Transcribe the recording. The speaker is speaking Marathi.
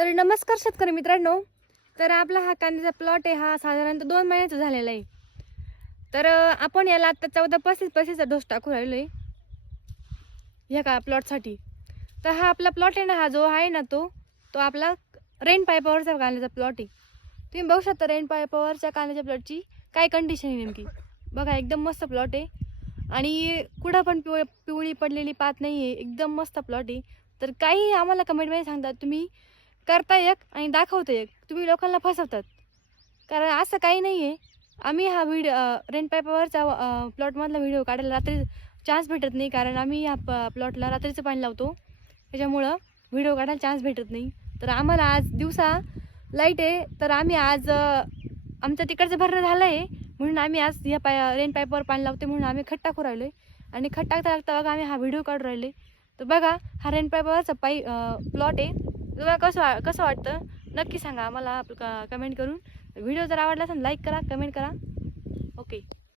तर नमस्कार शेतकरी मित्रांनो. तर आपला हा कांद्याचा प्लॉट आहे, हा साधारणतः 2 महिन्याचा झालेला आहे. तर आपण याला आता 14-35-35चा डोस टाकू राहिलो आहे ह्या का प्लॉटसाठी. तर हा आपला प्लॉट आहे ना, हा जो आहे ना तो तो आपला रेन पाईपावरचा कांद्याचा प्लॉट आहे. तुम्ही बघू शकता रेन पाईपावरच्या कांद्याच्या प्लॉटची काय कंडिशन आहे नेमकी. बघा एकदम मस्त प्लॉट आहे आणि कुठं पण पिवळी पडलेली पात नाही आहे, एकदम मस्त प्लॉट आहे. तर काही आम्हाला कमेंटमध्ये सांगतात तुम्ही करता एक आणि दाखवता एक, तुम्ही लोकांना फसवतात. कारण असं काही नाही आहे. आम्ही हा रेन पाईपावरचा प्लॉटमधला व्हिडिओ काढायला रात्री चान्स भेटत नाही, कारण आम्ही ह्या प्लॉटला रात्रीचं पाणी लावतो, त्याच्यामुळं व्हिडिओ काढायला चान्स भेटत नाही. तर आम्हाला आज दिवसा लाईट आहे, तर आम्ही आज आमचं तिकडचं भरणं झालं आहे म्हणून आम्ही आज ह्या रेन पाईपावर पाणी लावते म्हणून आम्ही खत टाकू राहिलो आहे. आणि खत टाकता टाकता बघा आम्ही हा व्हिडिओ काढू राहिले. तर बघा हा रेन पाईपावरचा प्लॉट आहे. तुम्हाला कसं वाटतं नक्की सांगा आम्हाला कमेंट करून. व्हिडिओ जर आवडला असेल लाईक करा, कमेंट करा. ओके.